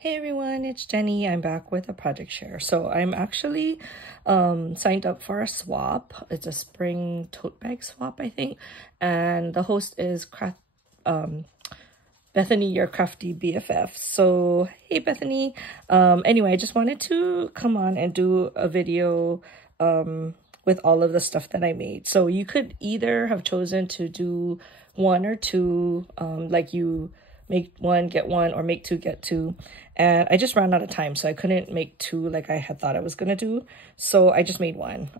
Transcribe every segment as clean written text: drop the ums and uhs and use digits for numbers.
Hey everyone, it's Jenny. I'm back with a project share. So I'm actually signed up for a swap. It's a spring tote bag swap, I think. And the host is Bethany, your crafty BFF. So hey Bethany. Anyway, I just wanted to come on and do a video with all of the stuff that I made. So you could either have chosen to do one or two, like you make one, get one, or make two, get two. And I just ran out of time, so I couldn't make two like I had thought I was gonna do. So I just made one.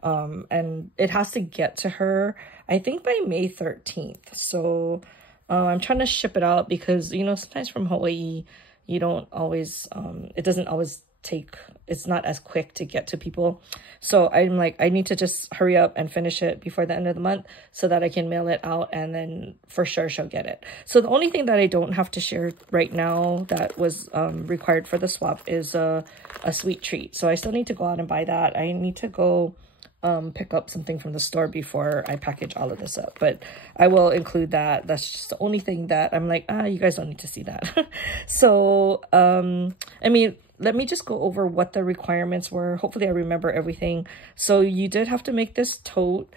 And it has to get to her, I think by May 13th. So I'm trying to ship it out because, you know, sometimes from Hawaii, you don't always, it doesn't always take, it's not as quick to get to people. So I'm like, I need to just hurry up and finish it before the end of the month so that I can mail it out, and then for sure she'll get it. So the only thing that I don't have to share right now that was required for the swap is a sweet treat. So I still need to go out and buy that. I need to go pick up something from the store before I package all of this up, but I will include that. That's just the only thing that I'm like, you guys don't need to see that. So I mean, let me just go over what the requirements were. Hopefully I remember everything. So you did have to make this tote.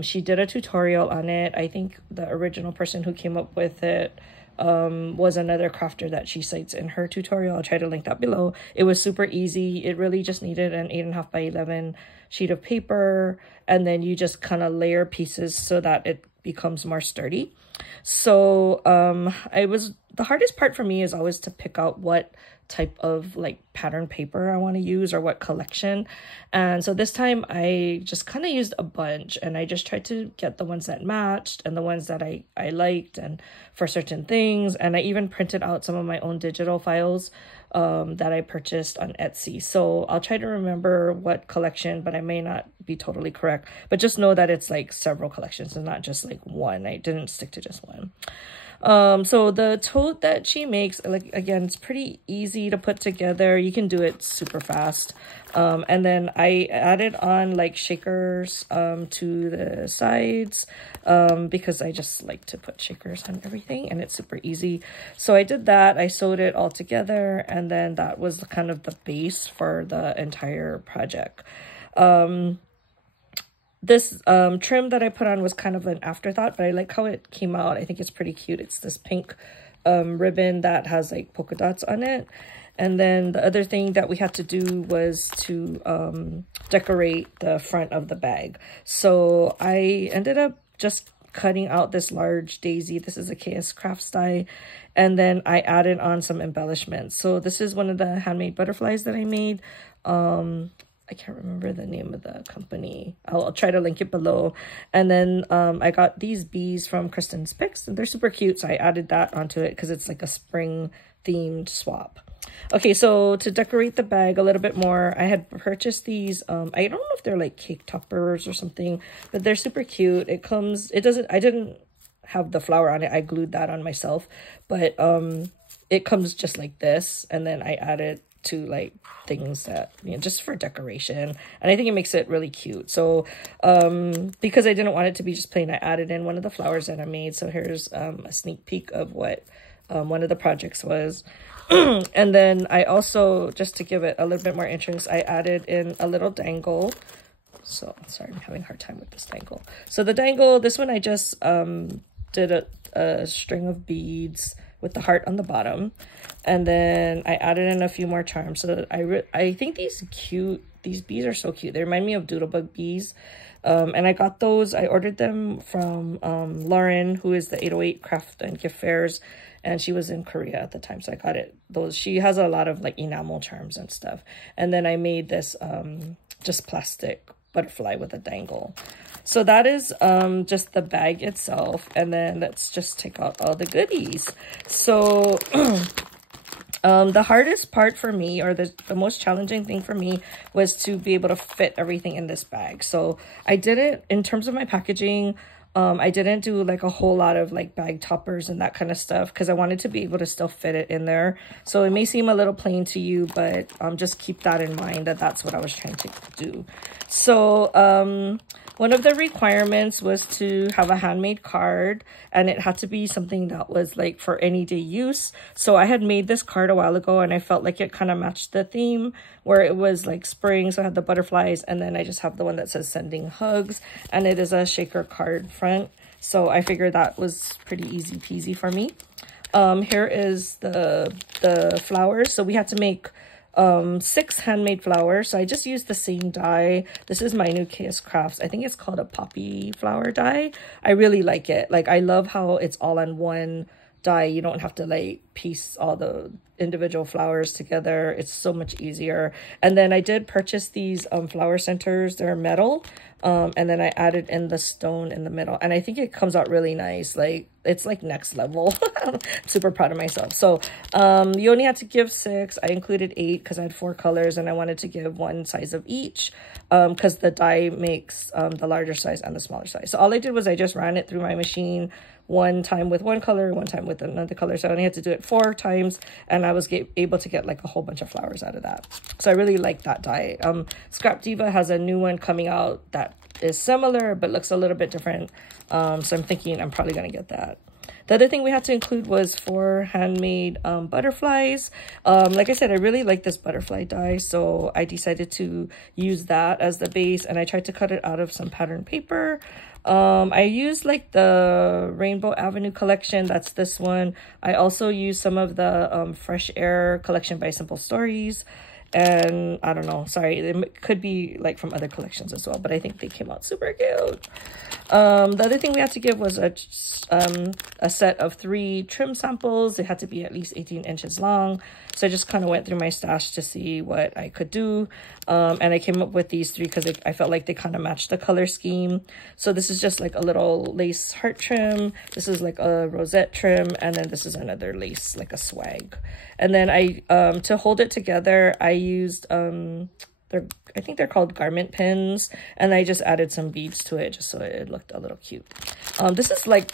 She did a tutorial on it. I think the original person who came up with it was another crafter that she cites in her tutorial. I'll try to link that below. It was super easy. It really just needed an 8.5 by 11 sheet of paper, and then you just kind of layer pieces so that it becomes more sturdy. So the hardest part for me is always to pick out what type of like pattern paper I want to use or what collection. And so this time I just kind of used a bunch, and I just tried to get the ones that matched and the ones that I liked and for certain things. And I even printed out some of my own digital files that I purchased on Etsy. So I'll try to remember what collection, but I may not be totally correct. But just know that it's like several collections and not just like one. I didn't stick to just one. So the tote that she makes, like, again, it's pretty easy to put together. You can do it super fast. And then I added on like shakers to the sides because I just like to put shakers on everything, and it's super easy. So I did that. I sewed it all together, and then that was kind of the base for the entire project. This trim that I put on was kind of an afterthought, but I like how it came out. I think it's pretty cute. It's this pink ribbon that has like polka dots on it. And then the other thing that we had to do was to decorate the front of the bag. So I ended up just cutting out this large daisy. This is a KS Crafts die. And then I added on some embellishments. So this is one of the handmade butterflies that I made. I can't remember the name of the company. I'll try to link it below. And then I got these bees from Kristen's Picks, and they're super cute. So I added that onto it because it's like a spring themed swap. Okay, so to decorate the bag a little bit more, I had purchased these. I don't know if they're like cake toppers or something, but they're super cute. I didn't have the flower on it. I glued that on myself, but it comes just like this. And then I added to like things that, you know, just for decoration, and I think it makes it really cute. So because I didn't want it to be just plain, I added in one of the flowers that I made. So here's a sneak peek of what one of the projects was. And then I also, just to give it a little bit more interest, I added in a little dangle. So sorry, I'm having a hard time with this dangle. So the dangle, this one I just did a string of beads with the heart on the bottom, and then I added in a few more charms. So I think these bees are so cute. They remind me of doodlebug bees, and I got those. I ordered them from Lauren, who is the 808 Craft and Gift Fairs, and she was in Korea at the time, so I got it. She has a lot of like enamel charms and stuff. And then I made this just plastic butterfly with a dangle. So that is just the bag itself, and then let's just take out all the goodies. So the hardest part for me, or the most challenging thing for me, was to be able to fit everything in this bag. So I did it in terms of my packaging. I didn't do like a whole lot of like bag toppers and that kind of stuff because I wanted to be able to still fit it in there. So it may seem a little plain to you, but just keep that in mind that that's what I was trying to do. So one of the requirements was to have a handmade card, and it had to be something that was like for any day use. So I had made this card a while ago, and I felt like it kind of matched the theme where it was like spring. So I had the butterflies, and then I just have the one that says sending hugs, and it is a shaker card front. So I figured that was pretty easy peasy for me. Here is the flowers. So we had to make 6 handmade flowers. So I just used the same die. This is my new KS Crafts. I think it's called a poppy flower die. I really like it. Like, I love how it's all on one die. You don't have to like piece all the individual flowers together. It's so much easier. And then I did purchase these flower centers. They're metal. And then I added in the stone in the middle, and I think it comes out really nice. Like, it's like next level. I'm super proud of myself. So you only had to give 6. I included 8 because I had 4 colors, and I wanted to give 1 size of each because the die makes the larger size and the smaller size. So all I did was I just ran it through my machine, one time with one color, one time with another color. So I only had to do it 4 times, and I was able to get like a whole bunch of flowers out of that. So I really like that die. Scrap Diva has a new one coming out that is similar but looks a little bit different. So I'm thinking I'm probably gonna get that. The other thing we had to include was 4 handmade butterflies. Like I said, I really like this butterfly die, so I decided to use that as the base, and I tried to cut it out of some pattern paper. I used like the Rainbow Avenue collection. That's this one. I also used some of the Fresh Air collection by Simple Stories. And I don't know, sorry, it could be like from other collections as well, but I think they came out super cute. The other thing we had to give was a set of 3 trim samples. They had to be at least 18 inches long. So I just kind of went through my stash to see what I could do. And I came up with these 3 because I felt like they kind of matched the color scheme. So this is just like a little lace heart trim. This is like a rosette trim. And then this is another lace, like a swag. And then to hold it together, I used, I think they're called garment pins, and I just added some beads to it just so it looked a little cute. This is like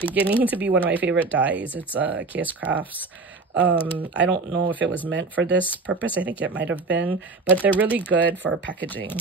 beginning to be one of my favorite dies. It's KS Crafts. I don't know if it was meant for this purpose. I think it might have been, but they're really good for packaging.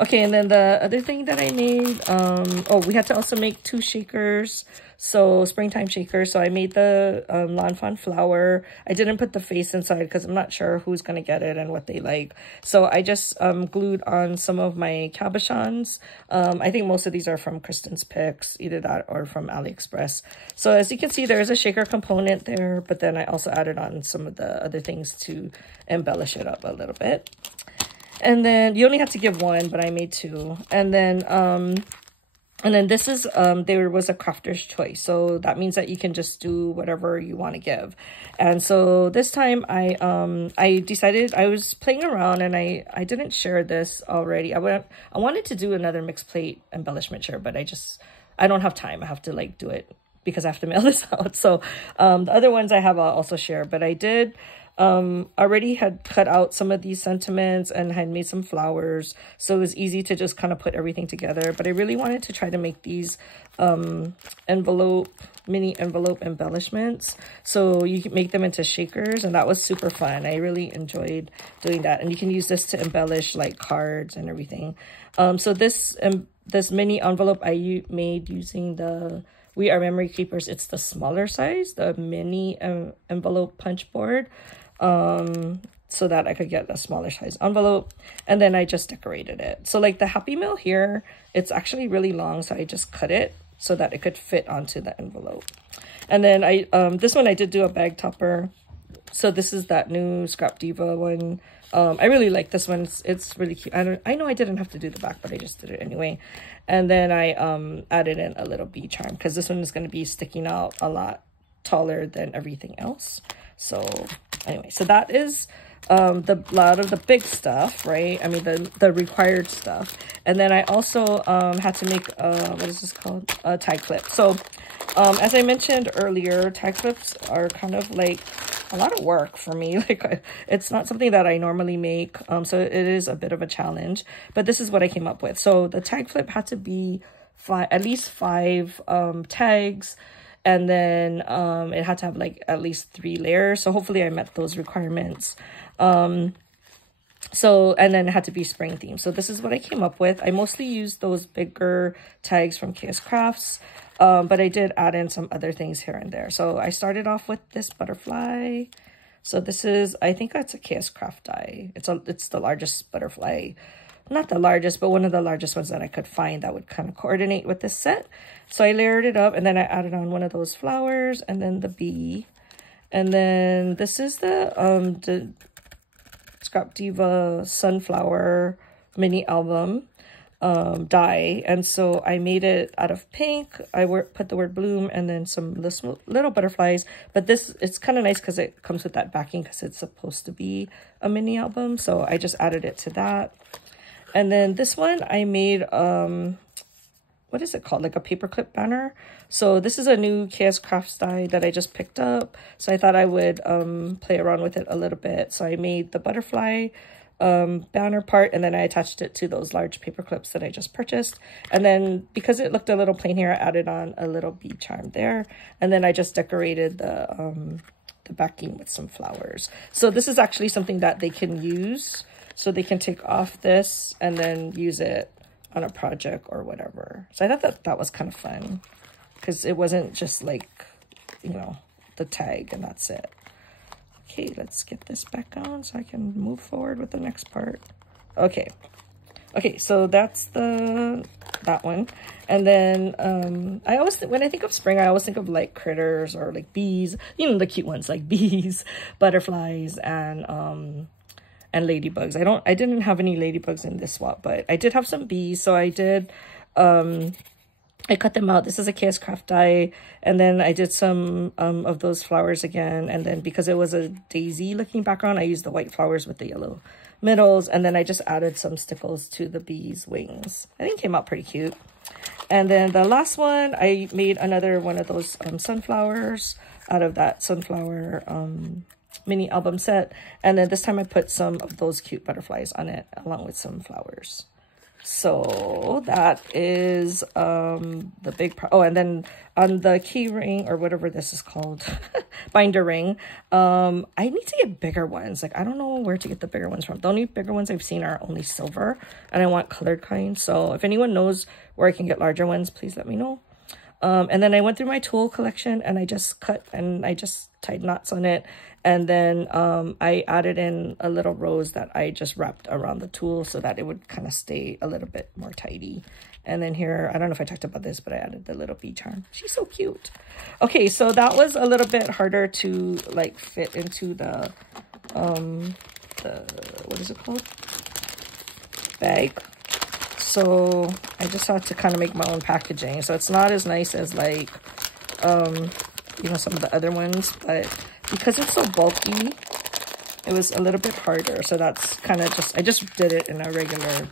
Okay, and then the other thing that I made, oh, we had to also make 2 shakers. So springtime shakers. So I made the Lawn Fawn flower. I didn't put the face inside because I'm not sure who's going to get it and what they like. So I just glued on some of my cabochons. I think most of these are from Kristen's Picks, either that or from AliExpress. So as you can see, there's a shaker component there, but then I also added on some of the other things to embellish it up a little bit. And then you only have to give 1, but I made 2. And then this is, there was a crafter's choice. So that means that you can just do whatever you want to give. And so this time I decided, I was playing around, and I didn't share this already. I wanted to do another mixed plate embellishment share, but I don't have time. I have to like do it because I have to mail this out. So the other ones I have, I'll also share, but I did already had cut out some of these sentiments and had made some flowers, so it was easy to just kind of put everything together. But I really wanted to try to make these mini envelope embellishments, so you can make them into shakers, and that was super fun. I really enjoyed doing that, and you can use this to embellish like cards and everything. So this mini envelope I made using the We Are Memory Keepers. It's the smaller size, the mini envelope punch board, so that I could get a smaller size envelope. And then I just decorated it. So like the Happy Meal here, it's actually really long, so I just cut it so that it could fit onto the envelope. And then this one I did do a bag topper. So this is that new Scrap Diva one. I really like this one. It's really cute. I know I didn't have to do the back, but I just did it anyway. And then I added in a little bee charm because this one is going to be sticking out a lot taller than everything else. So anyway, so that is a lot of the big stuff, right? I mean, the required stuff. And then I also had to make what is this called? A tag clip. So as I mentioned earlier, tag clips are kind of like a lot of work for me. Like, it's not something that I normally make, so it is a bit of a challenge, but this is what I came up with. So the tag flip had to be at least 5 tags, and then it had to have like at least 3 layers. So hopefully I met those requirements. So, and then it had to be spring themed. So this is what I came up with. I mostly used those bigger tags from KS Crafts, but I did add in some other things here and there. So I started off with this butterfly. So this is, I think that's a KS Craft die. It's the largest butterfly. Not the largest, but one of the largest ones that I could find that would kind of coordinate with this set. So I layered it up, and then I added on one of those flowers, and then the bee. And then this is the Scrap Diva Sunflower mini album die. And so I made it out of pink. I put the word bloom and then some little butterflies. But it's kind of nice because it comes with that backing because it's supposed to be a mini album. So I just added it to that. And then this one I made, what is it called? Like a paperclip banner. So this is a new KS Crafts die that I just picked up. So I thought I would play around with it a little bit. So I made the butterfly banner part, and then I attached it to those large paper clips that I just purchased. And then because it looked a little plain here, I added on a little bee charm there. And then I just decorated the backing with some flowers. So this is actually something that they can use. So they can take off this and then use it on a project or whatever. So I thought that was kind of fun because it wasn't just like, you know, the tag and that's it. Okay, let's get this back on so I can move forward with the next part. Okay, so that's that one. And then when I think of spring, I always think of like critters or like bees, you know, the cute ones like bees, butterflies, and ladybugs. I didn't have any ladybugs in this swap, but I did have some bees. So I did, I cut them out. This is a KS Craft die. And then I did some of those flowers again. And then because it was a daisy looking background, I used the white flowers with the yellow middles. And then I just added some stickles to the bees' wings. I think it came out pretty cute. And then the last one, I made another one of those sunflowers out of that sunflower mini album set. And then this time I put some of those cute butterflies on it along with some flowers. So that is the big part. Oh, and then on the key ring or whatever this is called, binder ring, I need to get bigger ones. Like I don't know where to get the bigger ones from. The only bigger ones I've seen are only silver, and I want colored kind. So if anyone knows where I can get larger ones, please let me know. And then I went through my tool collection and I just cut and I just tied knots on it. And then I added in a little rose that I just wrapped around the tool so that it would kind of stay a little bit more tidy. And then here, I don't know if I talked about this, but I added the little bee charm. She's so cute. Okay, so that was a little bit harder to like fit into the what is it called? Bag. So I just had to kind of make my own packaging. So it's not as nice as like, you know, some of the other ones, but because it's so bulky, it was a little bit harder. So that's kind of just, I just did it in a regular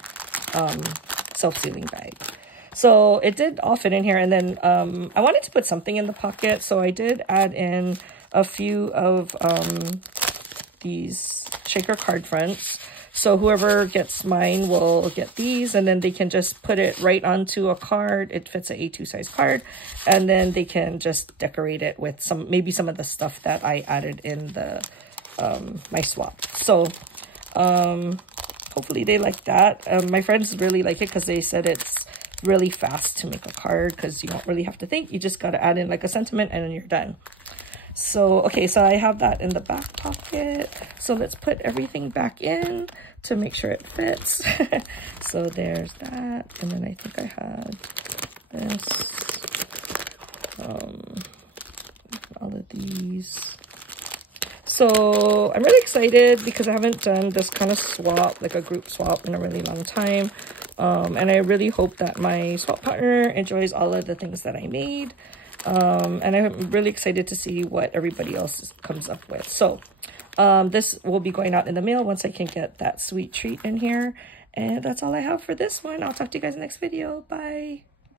self-sealing bag. So it did all fit in here. And then I wanted to put something in the pocket. So I did add in a few of these shaker card fronts. So whoever gets mine will get these, and then they can just put it right onto a card. It fits an A2 size card, and then they can just decorate it with maybe some of the stuff that I added in the my swap. So hopefully they like that. My friends really like it because they said it's really fast to make a card because you don't really have to think. You just got to add in like a sentiment and then you're done. So, okay, so I have that in the back pocket. So let's put everything back in to make sure it fits. So there's that. And then I think I had this. All of these. So I'm really excited because I haven't done this kind of swap, like a group swap, in a really long time. And I really hope that my swap partner enjoys all of the things that I made. And I'm really excited to see what everybody else comes up with. So this will be going out in the mail once I can get that sweet treat in here. And that's all I have for this one. I'll talk to you guys in the next video. Bye.